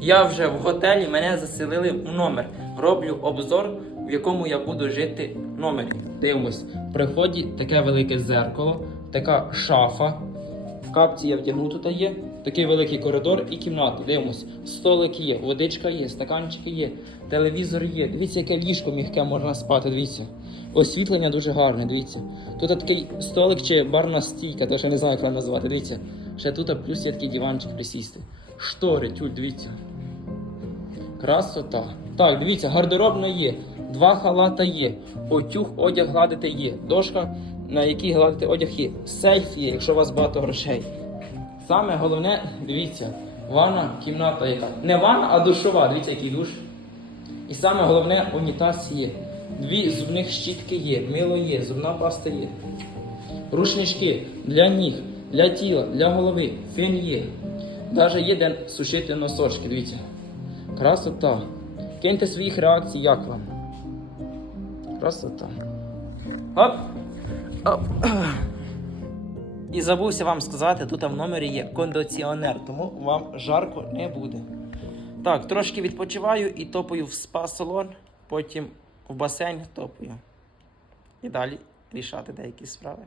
Я вже в готелі, мене заселили в номер. Роблю обзор, в якому я буду жити в номері. Дивимось, при вході таке велике зеркало, така шафа. В капці я вдягну тут є. Такий великий коридор і кімната. Дивимось, столик є, водичка є, стаканчики є, телевізор є. Дивіться, яке ліжко м'яке можна спати. Дивіться. Освітлення дуже гарне, дивіться. Тут такий столик чи барна стійка, то ще не знаю, як вона назвати. Дивіться. Ще тут плюс є такий диванчик присісти. Штори, тюль, дивіться. Красота. Так, дивіться, гардеробна є. Два халата є. Отюг, одяг гладити є. Дошка, на якій гладити одяг є. Сейф є, якщо у вас багато грошей. Саме головне, дивіться, ванна, кімната яка. Не ванна, а душова. Дивіться, який душ. І саме головне, унітаз є. Дві зубних щітки є, мило є, зубна паста є. Рушнички для ніг, для тіла, для голови, фен є. Даже є де сушити носочки, дивіться. Красота. Киньте своїх реакцій, як вам. Красота. Оп. Оп. І забувся вам сказати, тут в номері є кондиціонер, тому вам жарко не буде. Так, трошки відпочиваю і топаю в спа-салон, потім в басейн топаю. І далі рішати деякі справи.